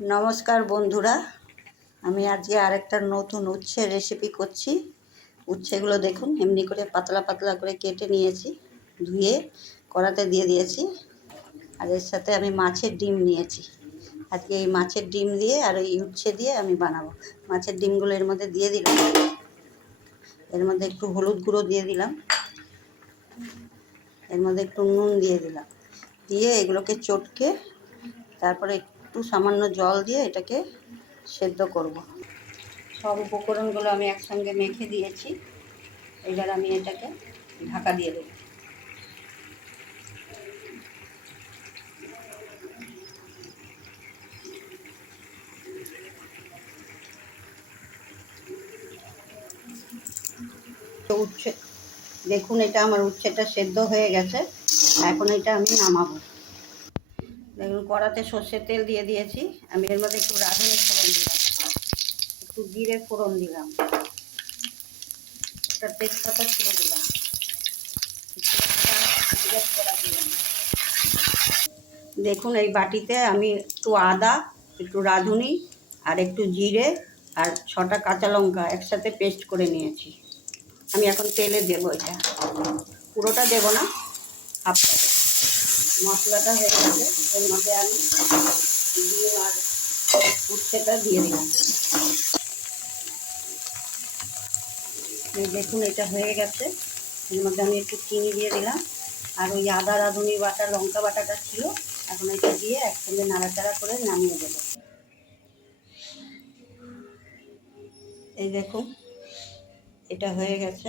নমস্কার বন্ধুরা, আমি আজকে আরেকটা নতুন উচ্ছের রেসিপি করছি। উচ্ছেগুলো দেখুন, এমনি করে পাতলা পাতলা করে কেটে নিয়েছি, ধুয়ে কড়াতে দিয়ে দিয়েছি। আর এর সাথে আমি মাছের ডিম নিয়েছি। আজকে এই মাছের ডিম দিয়ে আর এই উচ্ছে দিয়ে আমি বানাবো। মাছের ডিমগুলো এর মধ্যে দিয়ে দিলাম, এর মধ্যে একটু হলুদ গুঁড়ো দিয়ে দিলাম, এর মধ্যে একটু নুন দিয়ে দিলাম, দিয়ে এগুলোকে চটকে তারপরে একটু সামান্য জল দিয়ে এটাকে সেদ্ধ করব। সব উপকরণগুলো আমি একসঙ্গে মেখে দিয়েছি। এবার আমি এটাকে ঢাকা দিয়ে দেব। উচ্ছে দেখুন, এটা আমার উচ্ছেটা সেদ্ধ হয়ে গেছে। এখন এটা আমি নামাবো। দেখুন, কড়াতে সর্ষের তেল দিয়ে দিয়েছি। আমি এর মধ্যে একটু রাঁধুনি ফোড়ন দিলাম, একটু জিরে ফোড়ন দিলাম, একটা তেজপাতা ছিঁড়ে দিলাম, একটু আদা জিরে করা দিলাম। দেখুন, এই বাটিতে আমি একটু আদা, একটু রাঁধুনি আর একটু জিরে আর 6টা কাঁচা লঙ্কা একসাথে পেস্ট করে নিয়েছি। আমি এখন তেলে দেবো। এটা পুরোটা দেব না, হাফটা দেবো। মশলাটা হয়ে গেছে, এর মধ্যে আমি ডিম আর উচ্ছেটা দিয়ে দিলাম। দেখুন, এটা হয়ে গেছে। এর মধ্যে আমি একটু চিনি দিয়ে দিলাম, আর ওই আদা রাঁধুনি বাটা লঙ্কা বাটাটা ছিল, এখন এটা দিয়ে একসঙ্গে নাড়াচাড়া করে নামিয়ে দেবো। এই দেখুন, এটা হয়ে গেছে।